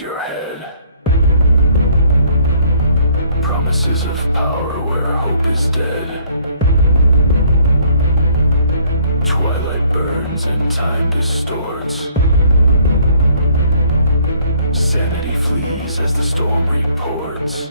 your head. Promises of power where hope is dead. Twilight burns and time distorts. Sanity flees as the storm reports.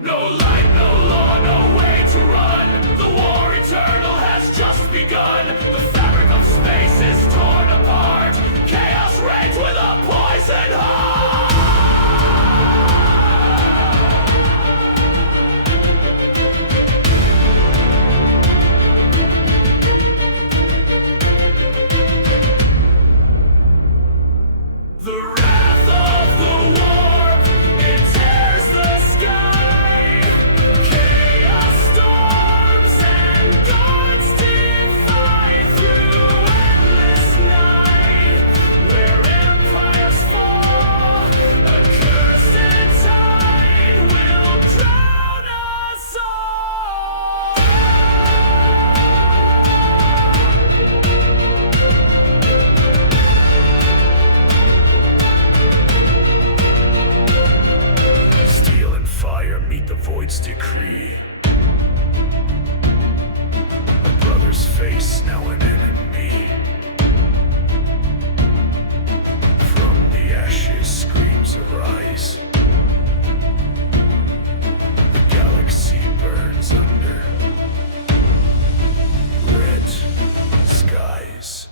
No light, no law, no way to run. The war eternal has just begun. The fabric of space is torn apart. Chaos reigns with a poison heart. The wrath of the warp, it tears the sky. Chaos storms and gods defy through endless night. Where empires fall, a cursed tide will drown us all. Steel and fire meet the void's decree. A brother's face, now an enemy. From the ashes screams arise. The galaxy burns under red skies.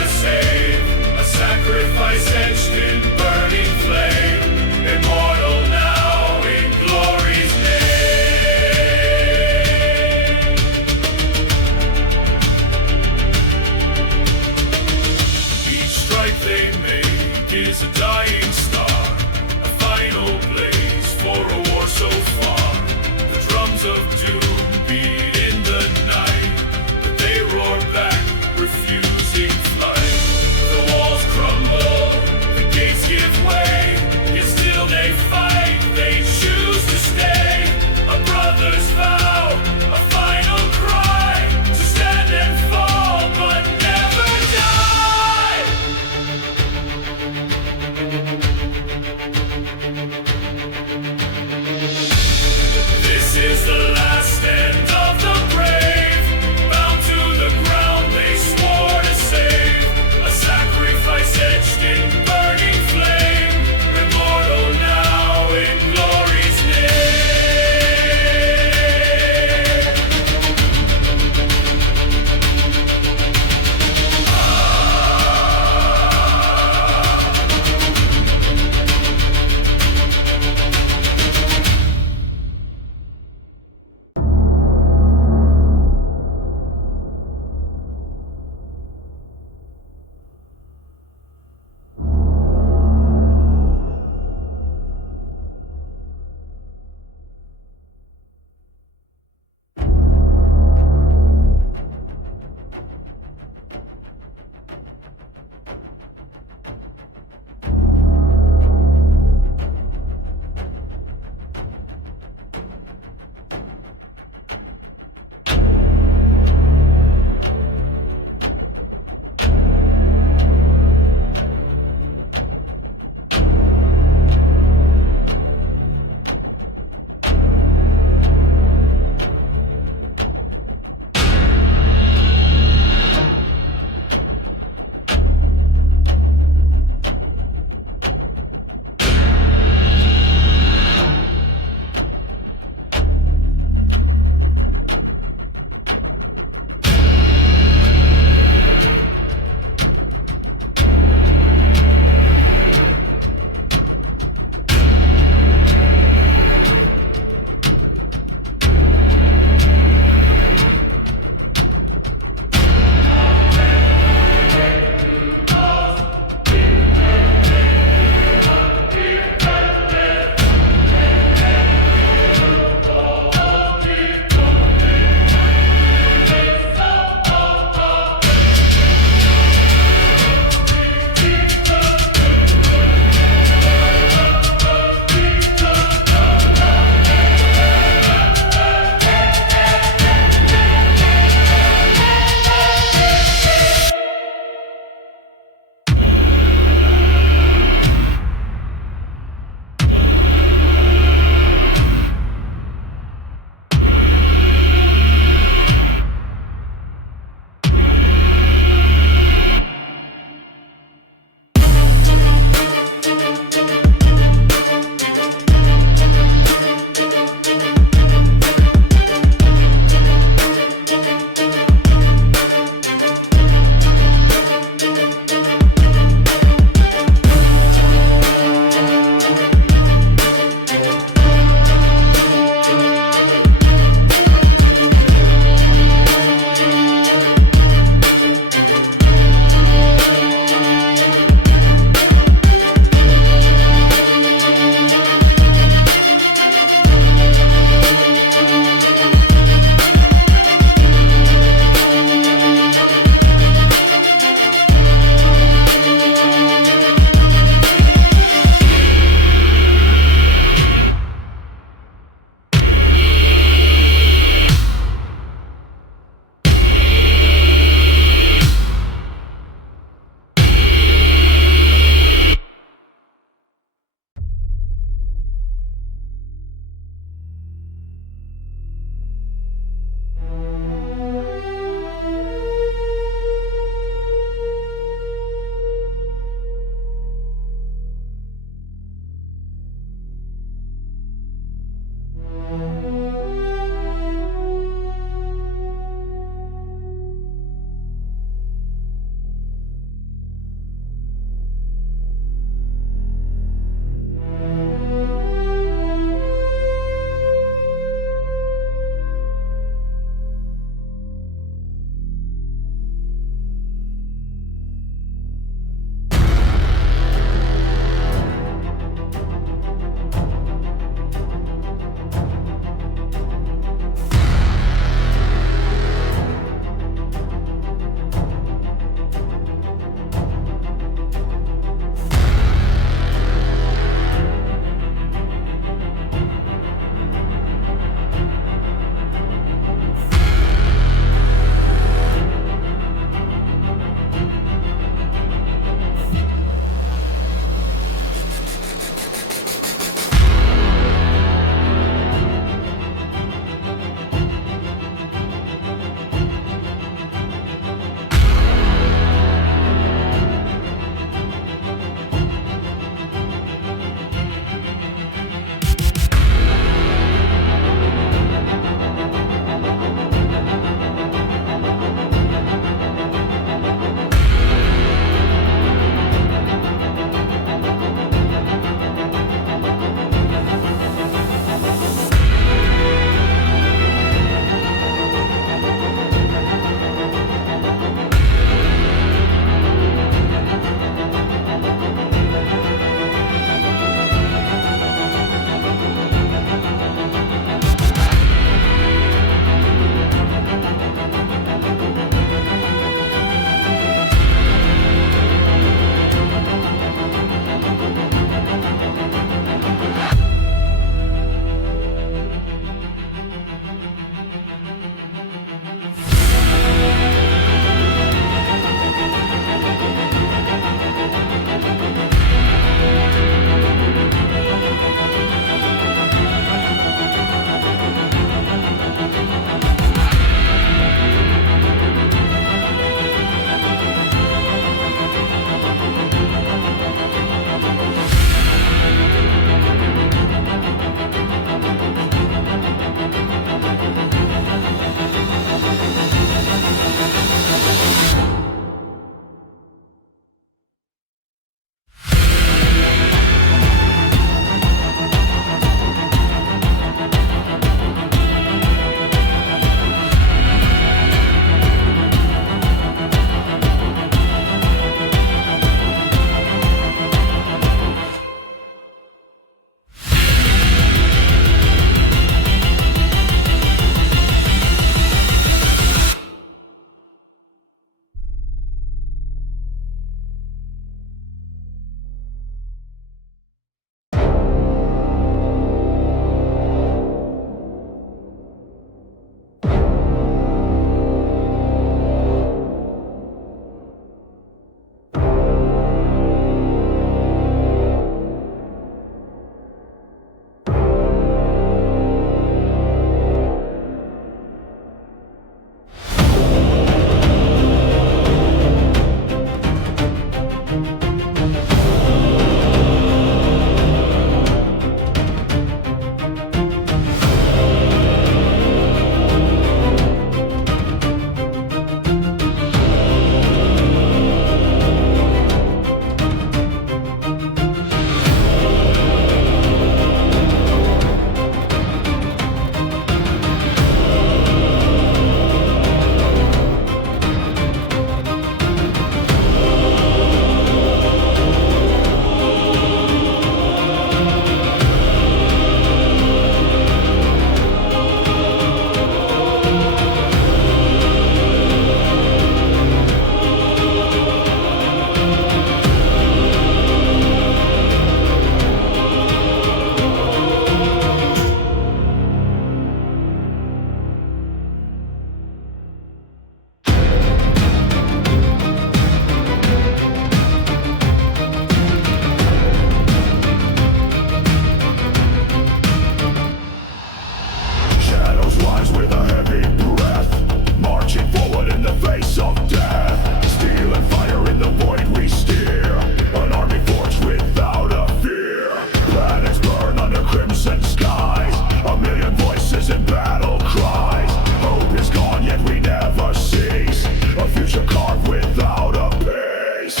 face of death. Steel and fire in the void we steer. An army forged without a fear. Planets burn under crimson skies. A million voices in battle cries. Hope is gone, yet we never cease. A future carved without a peace.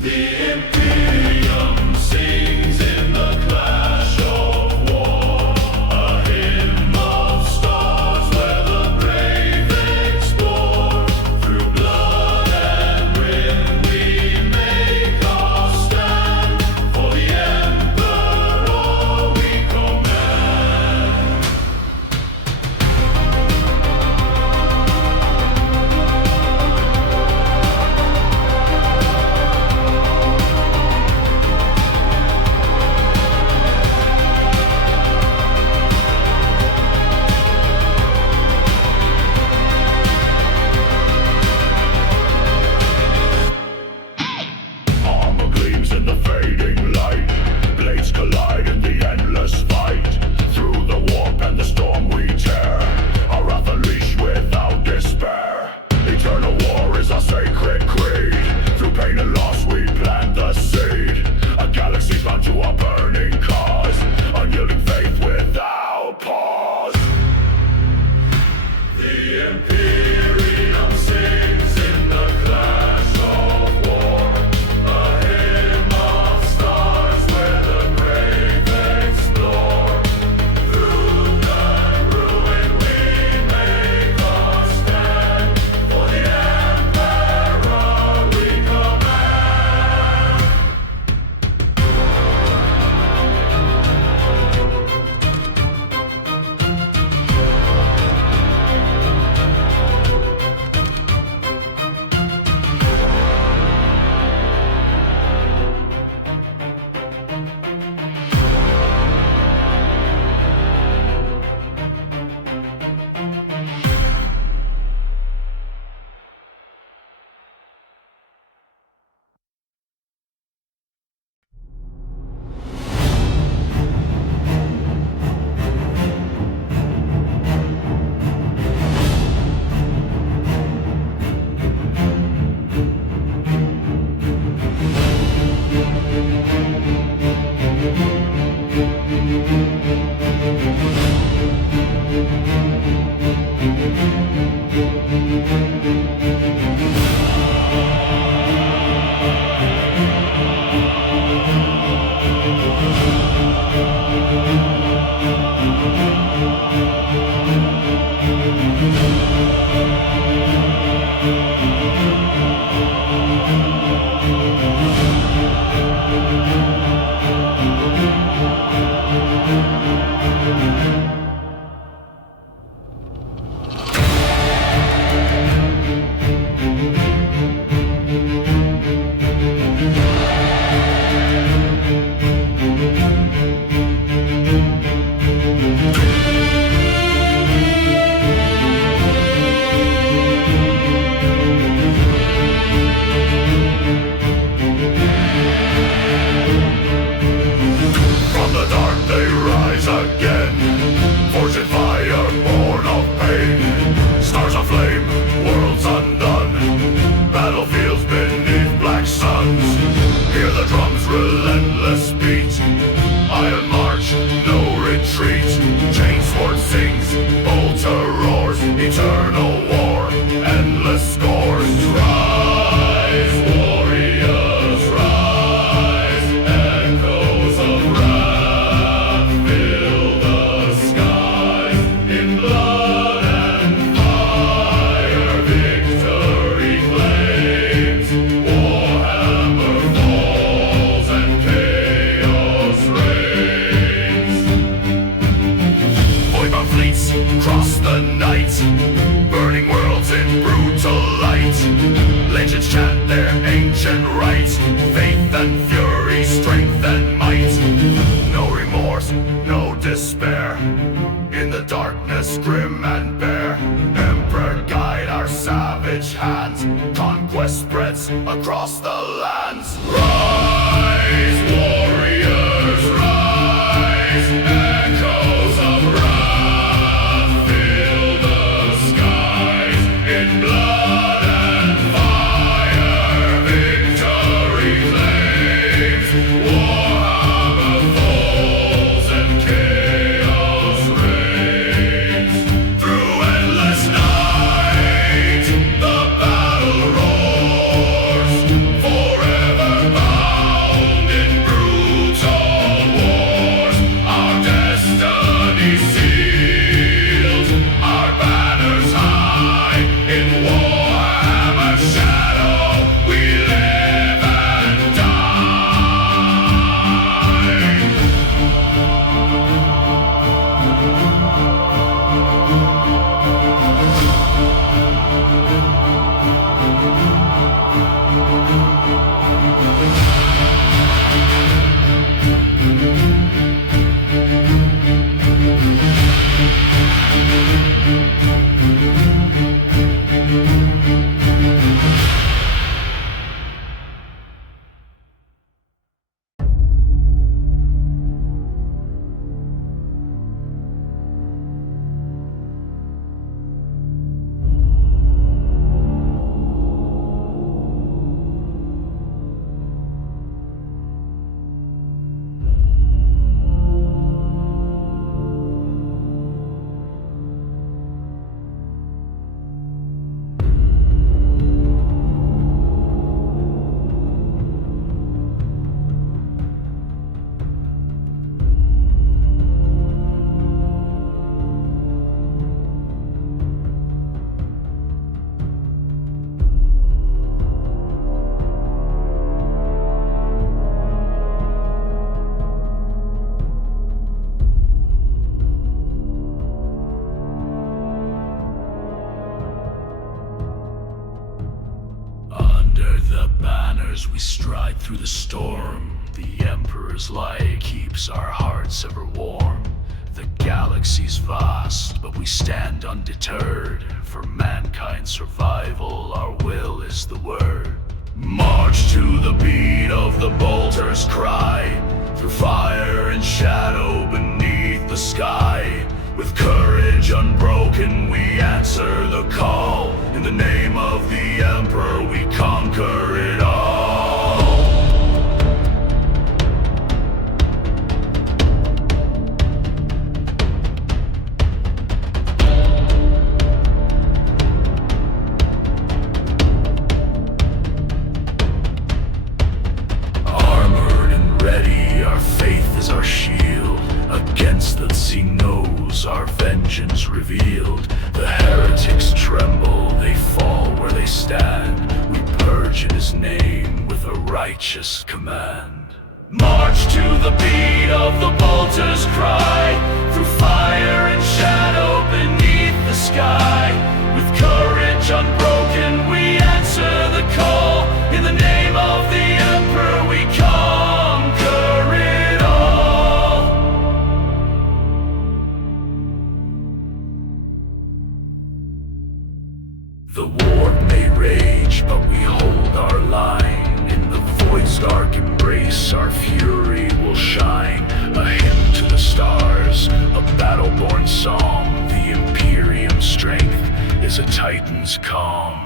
The Imperium sings in the clash of war, a hymn of stars where the brave explore. Through blood and wind we make our stand, for the Emperor we command. Armor gleams in the fading light. Blades collide in the endless fight. Through the warp and the storm we tear. Our wrath unleashed without despair. Eternal war is our sacred creed. Through pain and loss we plant the seed. A galaxy bound to our burning cause. Unyielding faith without pause. The Imperium sings in the clash of war, a hymn of stars where the brave explore. Through the ruin we make our stand, for the Emperor we command. From the dark they rise again, forged in fire, born of pain. Stars aflame, worlds undone, battlefields beneath black suns. Hear the drums' relentless beat, iron march, no retreat. Chain sword sings, bolter roars, eternal war, endless scores. Rise, warriors, rise, echoes of wrath fill the skies. In blood and fire, victory claims. Warhammer falls and chaos reigns. Voidbound fleets cross the night, burning worlds in brutal light. Legends chant their ancient rites, faith and fury, strength and might. No remorse, no despair, in the darkness grim and bare. Emperor guide our savage hands, conquest spreads across the lands. Rise, warriors, rise, echoes of wrath fill the skies. In blood and fire, victory flames. Warhammer falls and chaos reigns. Through endless night, the battle roars. Forever bound in brutal wars. Our destiny sealed, our banners high. In Warhammer shadow, we live and die. Under the banners we stride through the storm. The Emperor's light keeps our hearts ever warm. The galaxy's vast, but we stand undeterred. For mankind's survival, our will is the word. March to the beat of the bolter's cry. Through fire and shadow beneath the sky. With courage unbroken, we answer the call. In the name of the Emperor, we conquer it all. Armored and ready, our faith is our shield. Against the sea knows our vengeance revealed. The heretics tremble, they fall where they stand. We purge in his name with a righteous command. March to the beat of the bolter's cry. Through fire and shadow beneath the sky. With courage unbroken we answer the call. In the name of the Emperor we conquer it all. The war may rage, but we hold our line. In the void's dark embrace, our fury will shine. A hymn to the stars, a battle-born song. The Imperium's strength is a titan's calm.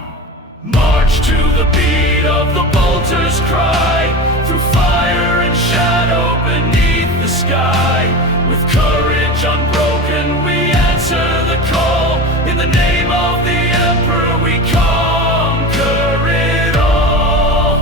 March to the beat of the bolter's cry. Through fire and shadow beneath the sky. With courage unbroken we answer the call. In the name of the Emperor we conquer it all.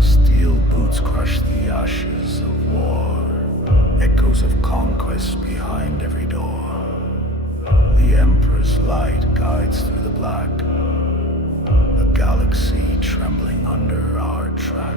Steel boots crush the ashes of war. Echoes of conquest behind every door. The Emperor's light guides through the black. A galaxy trembling under our track.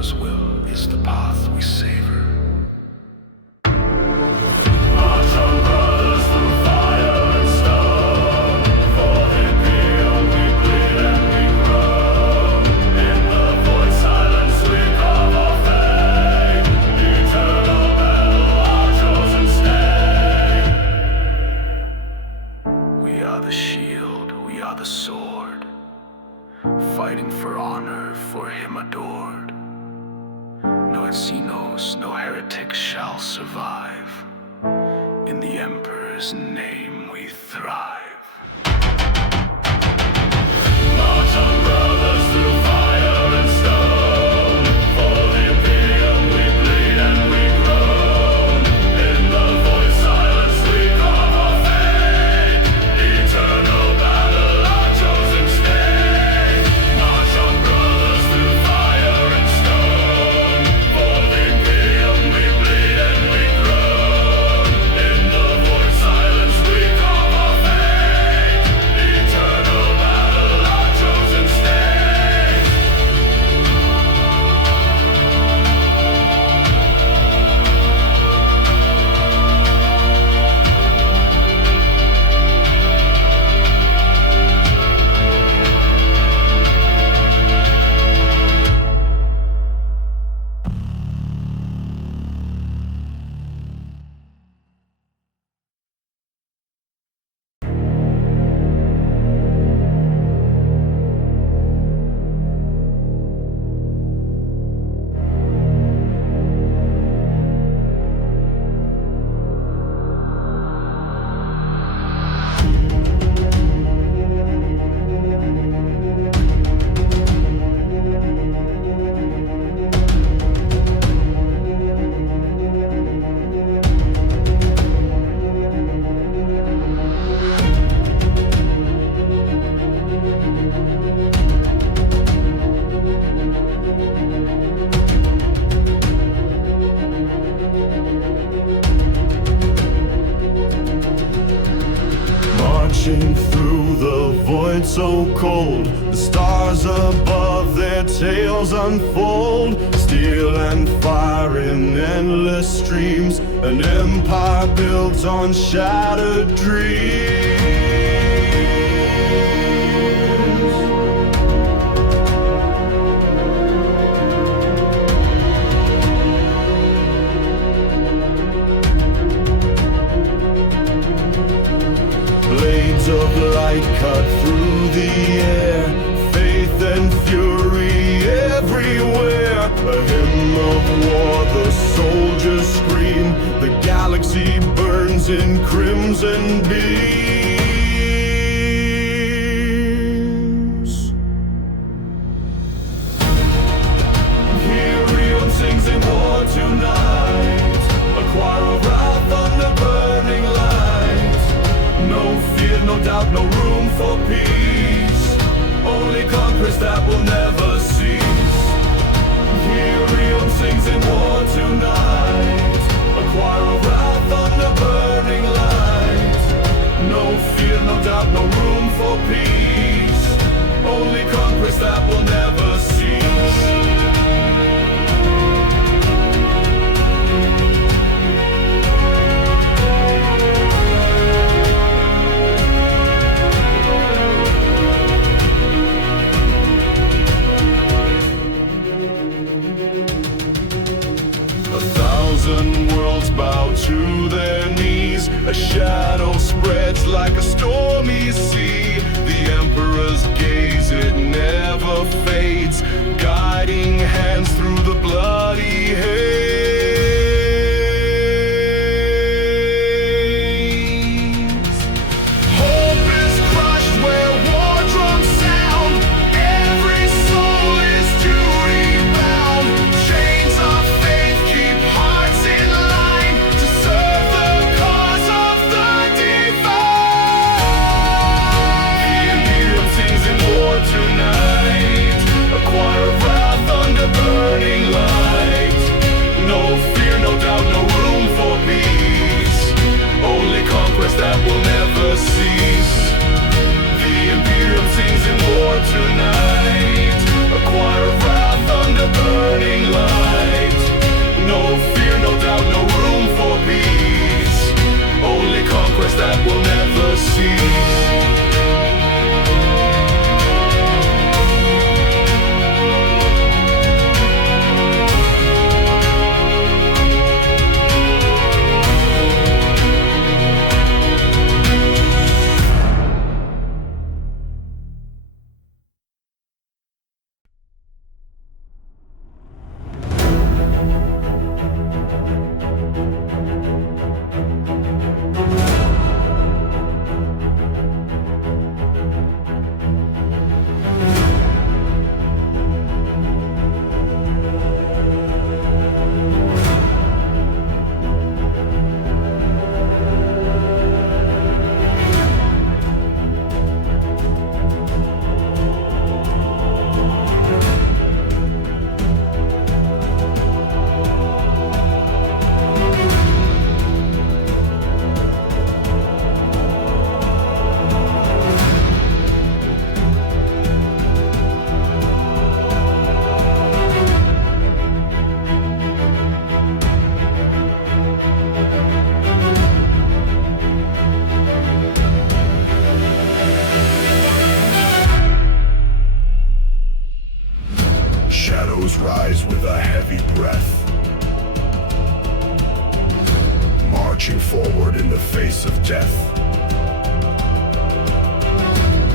Emperor's will is the path we savor. March on, brothers, through fire and stone. For the Imperium we bleed and we groan. In the void silence we carve our fate. Eternal battle, our chosen stay. We are the shield, we are the sword, fighting for honor, for him adored. No Etzinos, no heretic shall survive. In the Emperor's name we thrive. March on, brothers, through fire and stone. For the Imperium we bleed and we groan. In the void silence we carve our fate. Eternal battle, our chosen stay. March on, brothers, through fire and stone. For the Imperium we bleed and we groan. In the void silence we carve our fate. Eternal battle, our chosen stay. Marching through the void so cold, the stars above their tails unfold. Steel and fire in endless streams, an empire built on shattered dreams. Blades of light cut through the air, faith and fury everywhere. A hymn of war, the soldiers scream, the galaxy burns in crimson beams. Imperium sings in war tonight, a choir of wrath on the burning light. No fear, no doubt, no room for peace. Only conquest that will never cease. Imperium sings in war tonight, a choir of wrath on the burning light. No fear, no doubt, no room for peace. Only conquest that will never cease. 1,000 worlds bow to their knees. A shadow spreads like a stormy sea. The Emperor's gaze, it never fades, guiding hands through the bloody haze. Hope is crushed where war drums sound. Every soul is duty bound. Chains of faith keep hearts in line to serve the cause of the divine. The Imperium sings in war tonight, shadows rise with a heavy breath, marching forward in the face of death.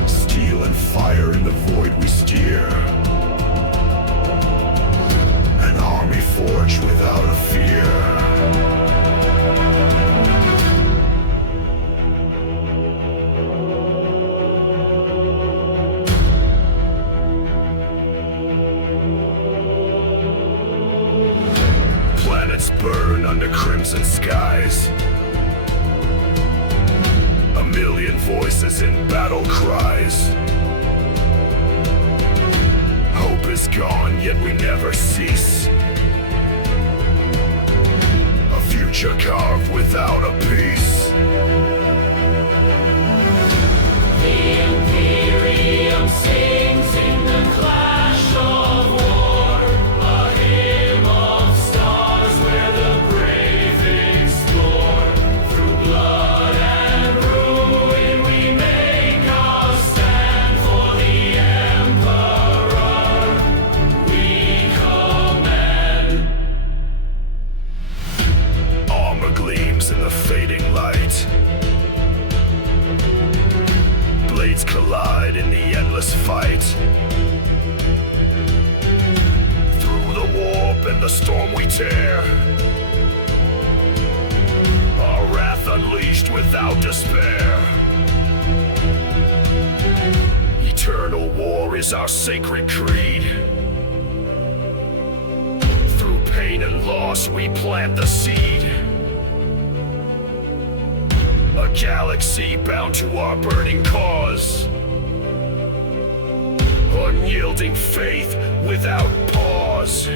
Steel and fire in the void we steer, an army forged without a fear. Planets burn under crimson skies, a million voices in battle cries. Hope is gone, yet we never cease, a future carved without a peace. The Imperium sings in the clash of war, a hymn of stars where the brave explore. Through blood and ruin we make our stand for the Emperor we command. Armor gleams in the fading light, blades collide in the endless fight. Through the warp and the storm we tear, our wrath unleashed without despair. Eternal war is our sacred creed. Through pain and loss we plant the seed, a galaxy bound to our burning cause, unyielding faith without pause.